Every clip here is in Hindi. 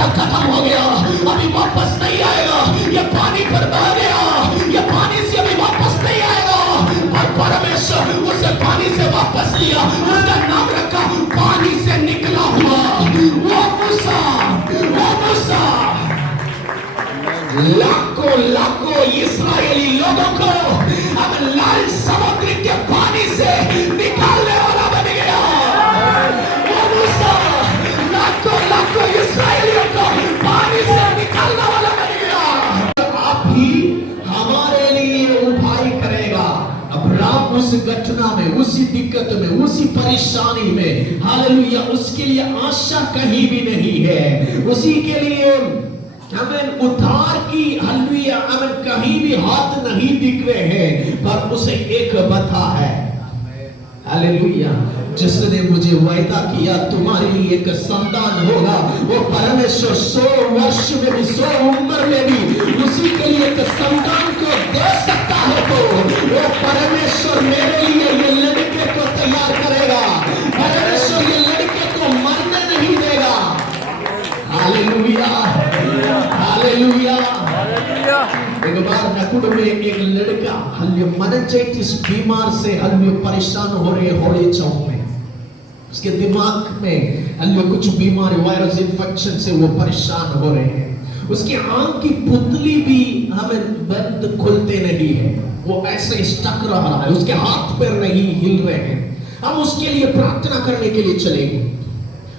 वादा खत्म हो गया, अभी वापस नहीं आएगा। ये पानी पर बह गया, ये पानी से अभी वापस नहीं आएगा। और परमेश्वर उसे पानी से वापस लिया, उसका नाम रखा पानी से निकला हुआ। वो मूसा, वो मूसा लाखों लाखों इस्राएली लोगों को अब लाल समुद्र के पानी से निकालने वाला बन गया। वो मूसा लाखों लाखों इस्राएलियों को पानी से निकालने वाला बन गया। आप ही हमारे लिए उपाय करेगा। अब्राहम उस घटना में, उसी दिक्कत में, उसी परेशानी में, हालेलुया, उसके लिए आशा कहीं भी नहीं है। उसी के लिए हमें उद्धार की, हालेलुया, हमें कहीं भी हाथ नहीं दिख रहे हैं, पर उसे एक पता है, हालेलुया, जिसने मुझे वायदा किया तुम्हारे लिए एक संतान होगा। वो परमेश्वर 100 वर्ष में भी, 100 उम्र में भी उसी के लिए एक संतान को दे सकता है। तो वो परमेश्वर मेरे लिए ये लड़के को तैयार करेगा। परमेश्वर ये लड़के को मरने नहीं देगा। Hallelujah, hallelujah. एक बार नकुड़ में एक लड़का मनंजाइटिस बीमार से परेशान हो रहे होली चौक में। उसके दिमाग में कुछ बीमारी, वायरस इन्फेक्शन से वो परेशान हो रहे हैं। उसकी आंख की पुतली भी हमें बंद खुलते नहीं है, वो ऐसे स्टक रहा है, उसके हाथ पैर नहीं हिल रहे हैं। हम उसके लिए प्रार्थना करने के लिए चले गए।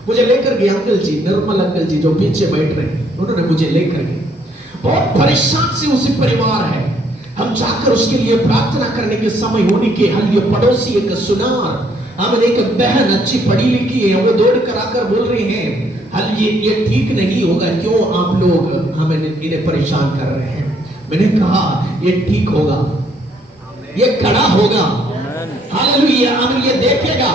मुझे लेकर गए अंकल जी, निर्मल अंकल जी जो पीछे बैठ रहे हैं, उन्होंने मुझे लेकर गए। बहुत परेशान से उसी परिवार है। हम जाकर उसके लिए प्रार्थना करने के समय होने के पड़ोसी एक सुनार, हमें एक बहन अच्छी पढ़ी लिखी है, वो दौड़ कर आकर बोल रहे हैं ये ठीक नहीं होगा, क्यों आप लोग हमें इन्हें परेशान कर रहे हैं। मैंने कहा ये ठीक होगा, ये खड़ा होगा, हालेलुया, हम ये देखेगा।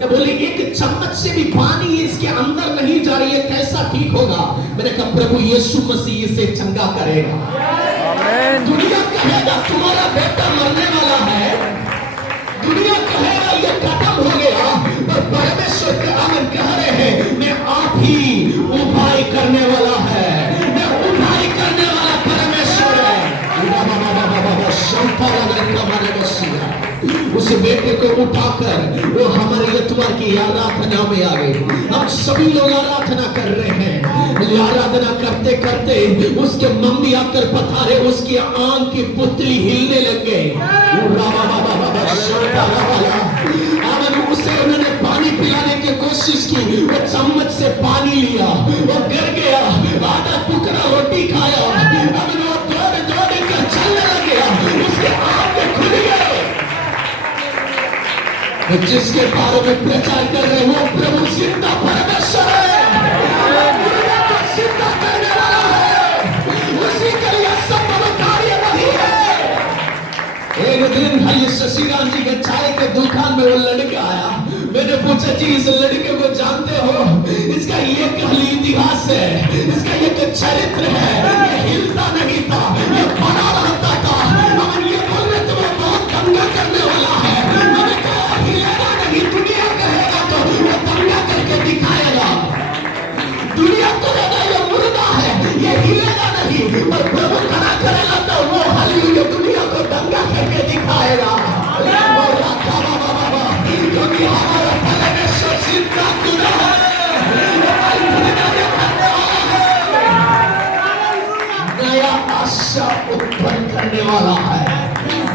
बोले एक चम्मच से भी पानी इसके अंदर नहीं जा रही है, कैसा ठीक होगा। मैंने कहा प्रभु यीशु मसीह इसे चंगा करेगा। दुनिया कहेगा तुम्हारा बेटा मरने वाला है, दुनिया कहेगा ये खत्म हो गया, पर परमेश्वर के आमन कह रहे हैं मैं आप ही उपाय करने वाला है, मैं उपाय करने वाला परमेश्वर है। उस बेटे को उठाकर वो हमारे यतवार की आराधना में आ गए। हम सभी लोग आराधना कर रहे हैं। आराधना करते करते उसके मम्मी आकर पथारे, उसकी आंख की पुतली हिलने लग गए। उसे उन्होंने पानी पिलाने की कोशिश की, वो चम्मच से पानी लिया, वो गिर गया, आधा टुकड़ा रोटी खाया, अब वो दौड़ दौड़ कर चलने लग गया, उसके आंखें खुल गए। जिसके बारे में प्रचार कर रहे वो प्रभु जिंदा परमेश्वर है, जिंदा करने वाला है, उसी के लिए संभव कार्य नहीं है। एक दिन भाई शशिकांत जी के चाय के दुकान में वो लड़का आया। मैंने पूछा जी इस लड़के को जानते हो, इसका ये कहानी इतिहास है, इसका ये चरित्र है, ये हिलता नहीं था, ये बना रहता था। अब ये बोल रहे थे वो बहुत दंगा करने वाला है। हिलेगा नहीं, दुनिया कहेगा तो वो दंगा करके दिखाएगा। दुनिया कहेगा ये मुर्दा है, ये हिलेगा नहीं, और प्रभु खड़ा करेगा तो वो हालेलुया दुनिया को दंगा करके दिखाएगा। क्योंकि हमारा परमेश्वर जिंदा खुदा है, नया आशा उत्पन्न करने वाला है,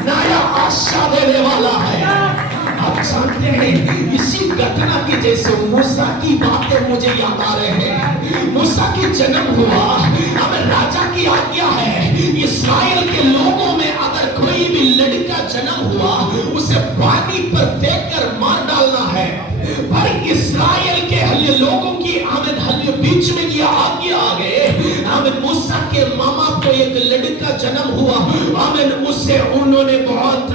नया आशा देने वाला है। आप जानते हैं इसी घटना की जैसे मूसा की बातें मुझे याद आ रहे हैं। मूसा की जन्म हुआ, अब राजा की आज्ञा है इस्राएल के लोगों में अगर कोई भी लड़का जन्म हुआ उसे पानी पर फेंक कर मार डालना है। पर इस्राएल के लोगों की आमद बीच में ये आज्ञा आ गए। आमद मूसा के मामा को एक लड़का जन्म हुआ, आमद उसे उन्होंने बहुत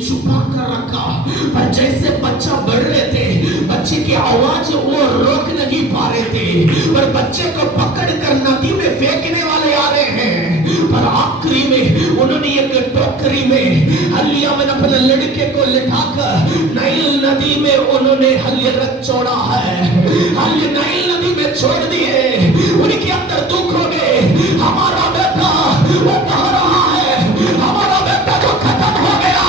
छुपा कर रखा। पर जैसे बच्चा बढ़ रहे थे, बच्चे की आवाज वो रोक नहीं पा रहे थे, पर बच्चे को पकड़ कर नदी में फेंकने वाले आ रहे हैं। पर आखिरी में उन्होंने एक टोकरी में हलिया में अपने लड़के को लिटाकर नाइल नदी में उन्होंने हलिया रख छोड़ा है। हलिया नाइल नदी में छोड़ दिए। उनके अंदर दुख हो गए। हमारा बेटा वो कह रहा है हमारा बेटा तो खत्म हो गया,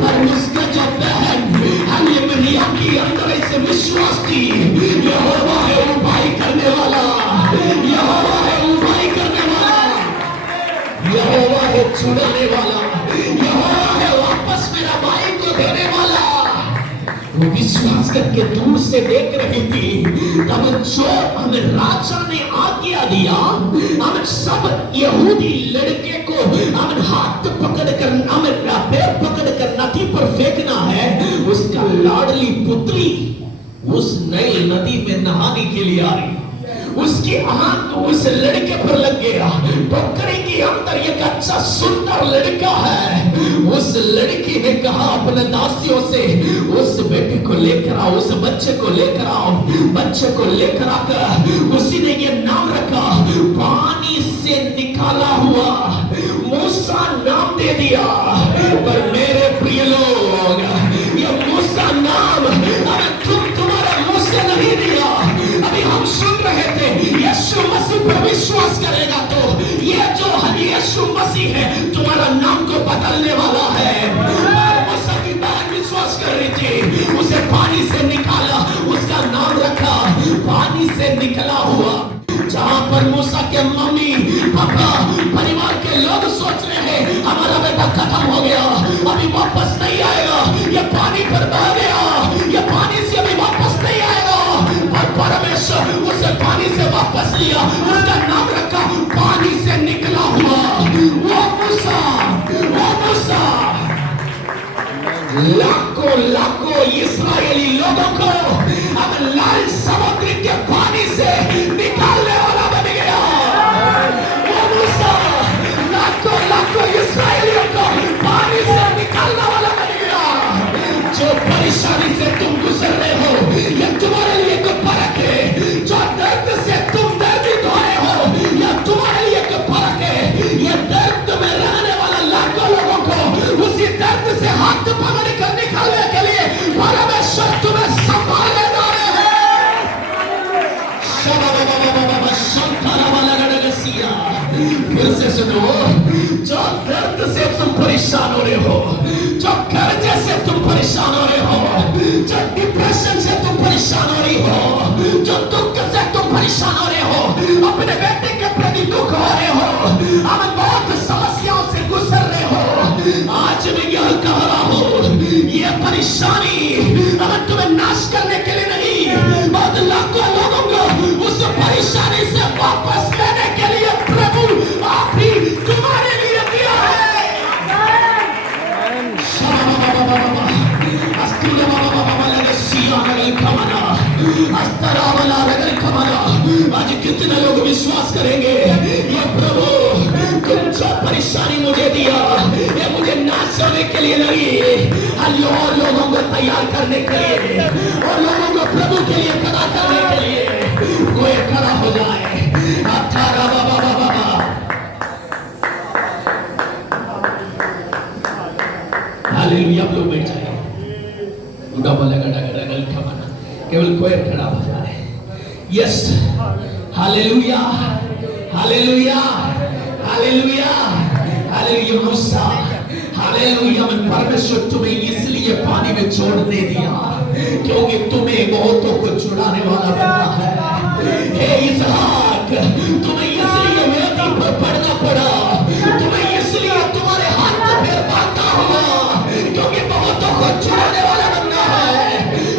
पर उसका जो बहन हालेलुया के अंदर ऐसे विश्वास की, यहोवा है उपाय करने वाला, यहोवा है उपाय करने वाला, यहोवा है छुड़ाने वाला, यहोवा है वापस मेरा भाई को देने वाला। वो विश्वास करके दूर से देख रही थी। तब जो हमें राजा ने आज्ञा दिया, हम सब यहूदी लड़के को हम हाथ पकड़कर हमें पैर पकड़कर नदी पर फेंकना है। उसका लाडली पुत्री उस नई नदी में नहाने के लिए आई, उसकी आंख उस लड़के पर लग गया। टोकरी के अंदर एक अच्छा सुंदर लड़का है। उस लड़की ने कहा अपने दासियों से उस बेटे को लेकर आओ, उस बच्चे को लेकर आओ। बच्चे को लेकर आकर उसी ने ये नाम रखा, पानी से निकाला हुआ मूसा नाम दे दिया। पर मेरे प्रिय लोग, ये मूसा नाम तुम्हारे मुंह से नहीं दिया। अभी हम सुन रहे थे यीशु मसीह पर विश्वास करेगा तो ये जो यीशु मसीह है तुम्हारा नाम को बदलने वाला है। मूसा की बहन विश्वास कर रही थी, उसे पानी से निकाला, उसका नाम रखा पानी से निकला हुआ। जहां पर मूसा के मम्मी पापा परिवार के लोग सोच रहे हैं हमारा बेटा खत्म हो गया, अभी वापस नहीं आएगा, ये पानी पर बह गया, ये पानी से अभी वापस नहीं आएगा। और परमेश्वर उसे पानी से वापस लिया, उसका नाम रखा पानी से निकला हुआ वो मूसा, वो मूसा। लाखों लाखों इस्राएली लोगों को अब लाल समुद्र के पानी से निकालने वाला बन गया वो मूसा। लाखों लाखों इस्राएलियों को पानी से निकालने वाला बन गया। जो परेशानी से तुम गुजर रहे हो ये तुम्हारे लिए कोई फर्क है। जो दर्द से तुम दर्दित हो रहे हो ये तुम्हारे लिए कोई फर्क है। ये दर्द में रहने वाला लाखों लोगों को उसी दर्द से हाथ पकड़ कर निकालने के लिए परमेश्वर तुम्हें संभालने जा रहे हैं। फिर से सुनो, जो दर्द से तुम परेशान हो रहे हो, जो कर्जे से तुम परेशान हो रहे हो, जो डिप्रेशन से तुम परेशान हो रही हो, जो दुख से तुम परेशान हो रहे हो, अपने बेटे के प्रति दुख हो रहे हो, अब बहुत समस्याओं से गुजर रहे हो, आज मैं यह कह रहा हूं ये परेशानी अब तुम्हें नाश करने के लिए नहीं, बहुत लाखों लोगों को उस परेशानी से वापस लेने के लिए प्रभु आप ही तुम्हारे लिए दिया है। आज कितने लोग विश्वास करेंगे ये प्रभु तुम जो परेशानी मुझे दिया ये मुझे नाश होने के लिए नहीं, और लोगों को तैयार करने के लिए और लोगों को प्रभु के लिए खड़ा करने के लिए। कोई खड़ा हो जाए। हालेलुया। आप लोग बैठ जाए, केवल कोई खड़ा हो जाए। Yes, hallelujah, hallelujah, hallelujah, hallelujah. मूसा, हालेलुया। परमेश्वर तुम्हें इसलिए पानी में छोड़ने दिया क्योंकि तुम्हें बहुतों को छुड़ाने वाला बनना है। हे इसहाक, तुम्हें इसलिए वेदी पर पढ़ना पड़ा, तुम्हें इसलिए तुम्हारे हाथ पैर बांधा हुआ क्योंकि बहुतों को छुड़ाने वाला बनना है,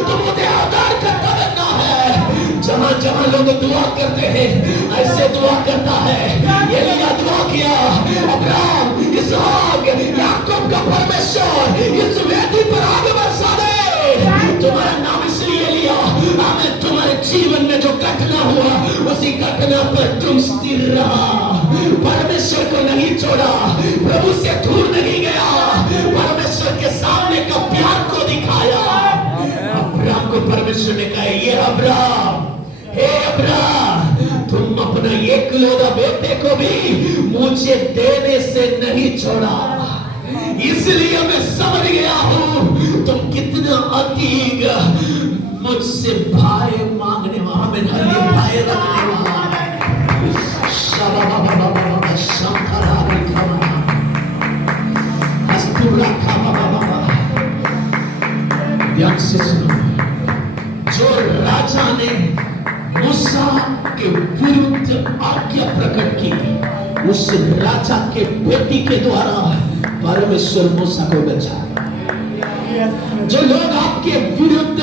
तुम्हें आधार करता बनना है। जहां जहां लोग दुआ करते हैं ऐसे दुआ करता है। एलिया दुआ किया, अब्राहम, इसहाक, याकूब का परमेश्वर इस वेदी पर आग बरसा दे। तुम्हारा नाम इसलिए लिया, हमें तुम्हारे जीवन में जो घटना हुआ उसी घटना पर तुम स्थिर रहा, परमेश्वर को नहीं छोड़ा, प्रभु से दूर नहीं गया, परमेश्वर के सामने का प्यार को दिखाया। अब्राहम को परमेश्वर ने कहा, ये अब्राहम, हे अब्राहम, तुम अपना एकलौता बेटे को भी मुझे देने से नहीं छोड़ा, इसलिए मैं समझ गया हूं तुम कितना अधिक मुझसे भाई मांगने वाला, भाई रखने वाला। ध्यान से सुनो, जो राजा ने मूसा के विरुद्ध आज्ञा प्रकट की, उस राजा के बेटी के द्वारा परमेश्वर मूसा को बचाया। जो लोग आपके विरुद्ध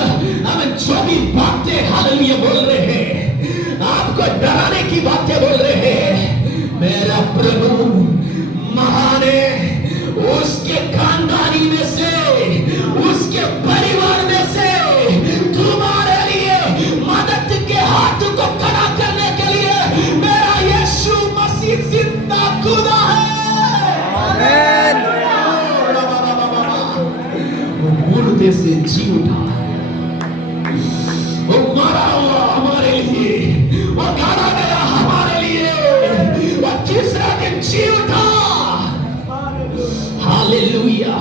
हमें जो भी बातें हालेलुया बोल रहे हैं, आपको डराने की बातें बोल रहे हैं, मेरा प्रभु महान है। उसके खानदानी में से, उसके परिवार में से तुम्हारे लिए मदद के हाथ को खड़ा करने के लिए मेरा यीशु मसीह जिंदा खुदा है। आमीन। वो मुर्दे से जी उठा, वो मरा हुआ हमारे लिए, वो गाड़ा गया हमारे लिए, वो तीसरा दिन जी उठा। हालेलुया।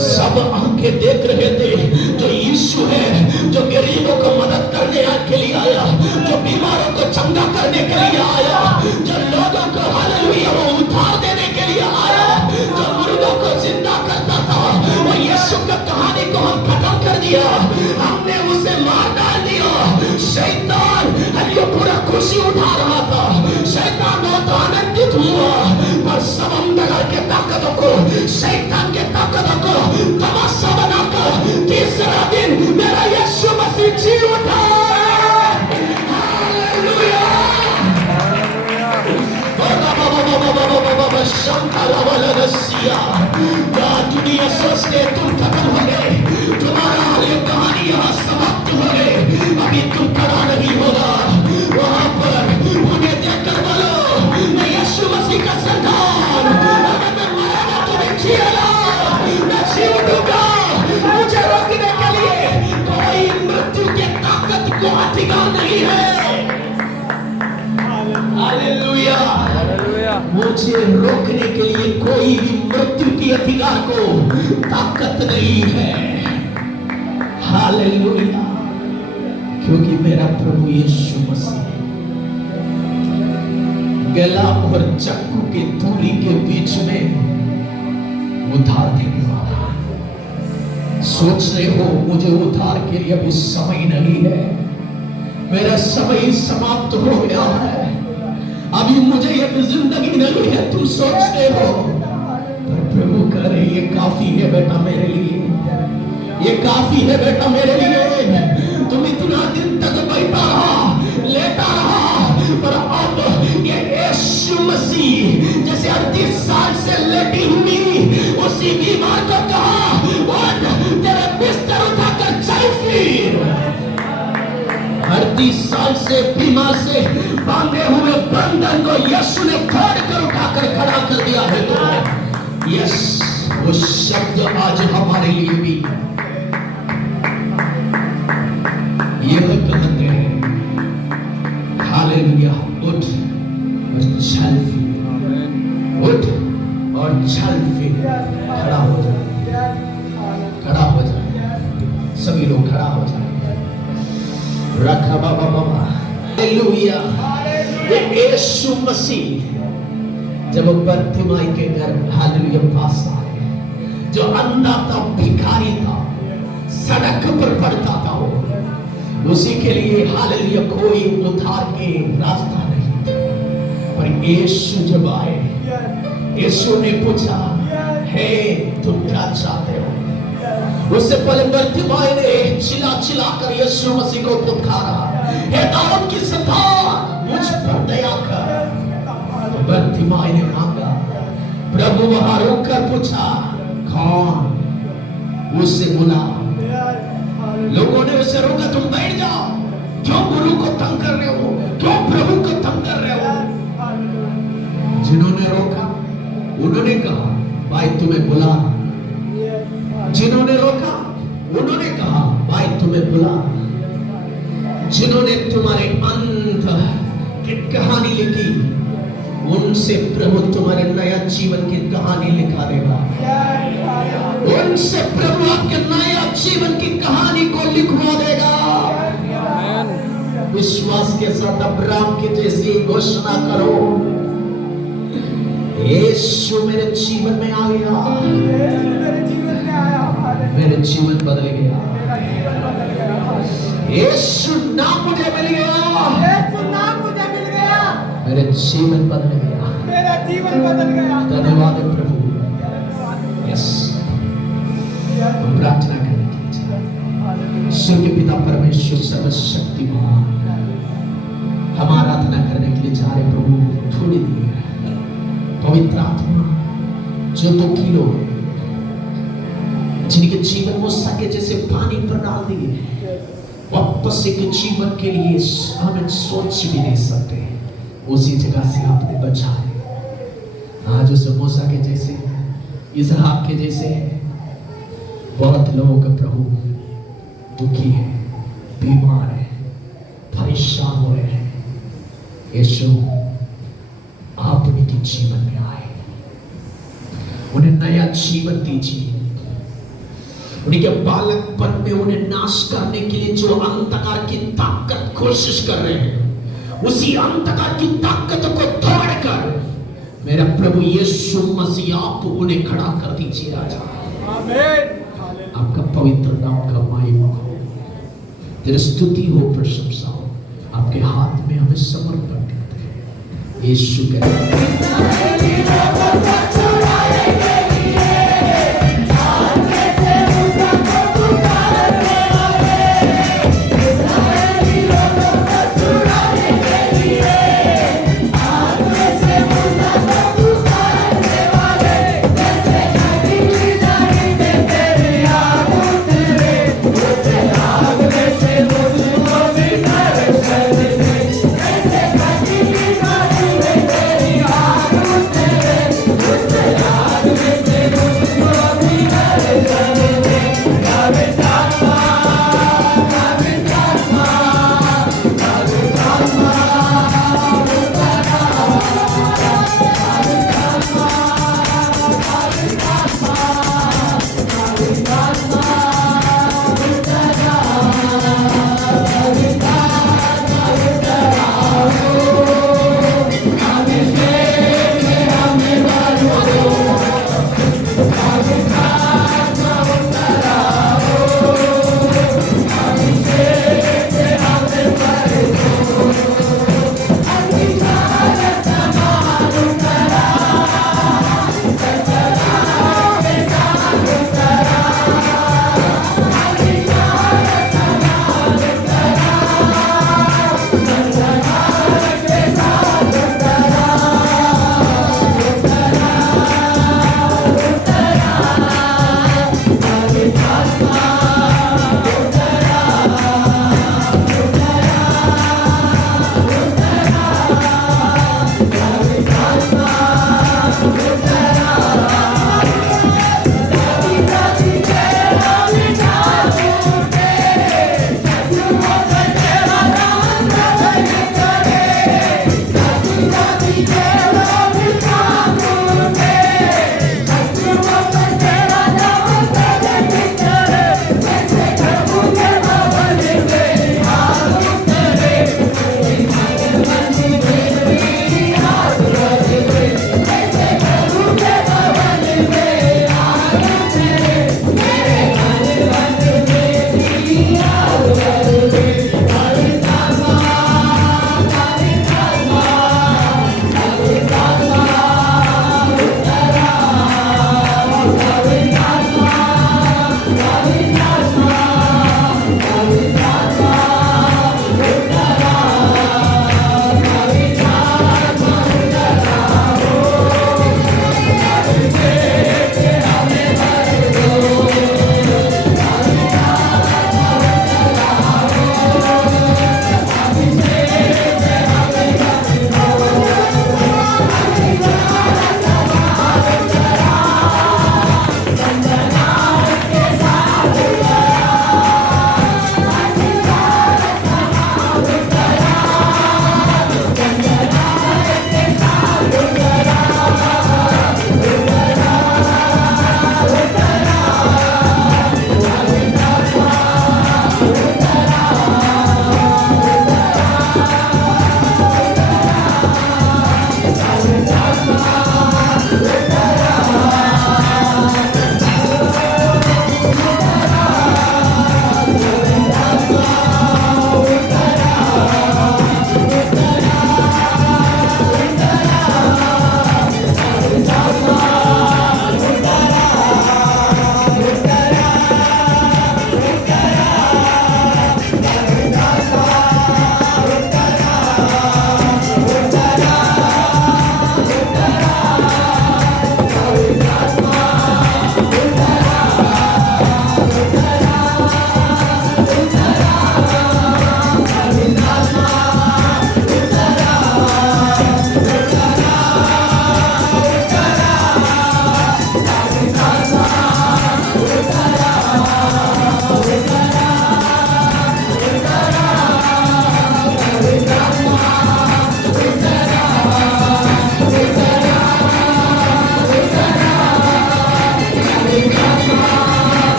सब आंखें देख रहे थे जो यीशु है, जो गरीबों को मदद करने के लिए आया, जो बीमारों को चंगा करने के लिए आया, जो लोगों को हालेलुया वो उद्धार देने के लिए आया, जो मुर्दों को जिंदा करता था, वो यीशु की कहानी को हम खत्म कर दिया, हमने उसे मार डाल दिया। शैतान हलियो पूरा खुशी उठा रहा था, शैतान बहुत आनंदित हुआ, पर समंदर के ताकतों को, शैतान के ताकतों को तमाशा बनाकर तीसरा दिन मेरा यीशु मसीह जी उठा। हालेलुया। दुनिया सोचते तुम खत्म हो गए, तुम्हारा ये कहानी यहाँ समाप्त हो गई, अभी तुम खड़ा नहीं होगा। वहां पर उन्हें देखकर बोलो, मैं यीशु मसीह का सरदार, अगर मैं मरा तुम्हें जिएगा, मैं जी उठूंगा। मुझे रोकने के लिए कोई मृत्यु के ताकत को अधिकार नहीं है। हालेलुया। मुझे रोकने के लिए कोई भी मृत्यु के अधिकार को ताकत नहीं है। हालेलुया। क्योंकि मेरा प्रभु यीशु मसीह गला और चक्कू के दूरी के बीच में उद्धार देने वाला। सोच रहे हो मुझे उद्धार के लिए अभी समय नहीं है, मेरा समय समाप्त हो गया है, अभी मुझे एक जिंदगी नहीं है, तुम सोचते हो, पर प्रभु कह रहे ये काफी है बेटा मेरे लिए, ये काफी है बेटा मेरे लिए। तुम इतना दिन तक बैठा रहा, लेटा रहा, पर अब ये यीशु मसीह जैसे 38 साल से लेटी हुई उसी बीमार को कहा, उठ तेरे बिस्तर उठाकर चल फिर। 38 साल से बीमार से बांधे हुए बंधन को यीशु ने तोड़ कर उठाकर खड़ा कर दिया है। तो यस, वो शब्द आज हमारे लिए भी यह कहते हैं, हालेलुया, उठ और चल फिर, उठ और चल फिर। खड़ा हो जाए, खड़ा हो जाए, सभी लोग खड़ा हो जाए। रखा बाबा बाबा। हालेलुया। यीशु मसीह जब बर्तिमाई के घर हालेलुया पास आए, जो अंधा था, भिखारी था, सड़क पर पड़ता था, उसी के लिए हालेलुया कोई उद्धार के रास्ता नहीं था। पर यीशु जब आए, यीशु ने पूछा, हे तुम क्या चाहते हो? उससे पहले बर्तिमाई ने चिल्ला चिल्ला कर यीशु मसीह को पुकारा, हे दाऊद की संतान मुझ पर दया कर। तो बर्तिमाई ने मांगा, प्रभु वहां रुककर पूछा, कौन? उससे बुला। लोगों ने उसे रोका, तुम बैठ जाओ, क्यों गुरु को तंग कर रहे हो, क्यों प्रभु को तंग कर रहे हो? जिन्होंने रोका उन्होंने कहा, भाई तुम्हें बुला। जिन्होंने रोका उन्होंने कहा, भाई तुम्हें बुला। जिन्होंने तुम्हारे अंत की कहानी लिखी, उनसे प्रभु तुम्हारे नया जीवन की कहानी लिखा देगा। उनसे प्रभु आपके नया जीवन की कहानी को लिखवा देगा। विश्वास के साथ अब्राहम की जैसी घोषणा करो, यीशु मेरे जीवन में आ गया, मेरे जीवन में आया, मेरे जीवन बदल गया। मेरा जीवन बदल गया, यीशु नाम मुझे मिल गया, यीशु नाम मुझे मिल गया, मेरे जीवन बदल गया। मेरा जीवन बदल गया। धन्यवाद है प्रभु। यस, प्रार्थना करने के लिए स्वर्ग पिता परमेश्वर सर्वशक्तिमान, हम आराधना करने के लिए जा रहे प्रभु। थोड़ी देर पवित्र आत्मा जो दुखी लोग हैं, जिनके जीवन में सके जैसे पानी पर डाल दिए, वापस एक जीवन के लिए हमें सोच भी नहीं सकते, उसी जगह से आपने बचाए। आज उस मूसा के जैसे, इसहाक के जैसे बहुत लोग प्रभु दुखी है, बीमार है, परेशान हो रहे हैं। यीशु आप उनके जीवन में आए, उन्हें नया जीवन दीजिए। उनके बालकपन में उन्हें नाश करने के लिए जो अंधकार की ताकत कोशिश कर रहे हैं, उसी अंधकार की ताकत को तोड़कर मेरा प्रभु यीशु मसीह आप उन्हें खड़ा कर दीजिए। राजा आमीन। आपका पवित्र नाम का महिमा हो, तेरी स्तुति हो, प्रशंसा हो। आपके हाथ में हमें समर्पण करते हैं यीशु के नाम में।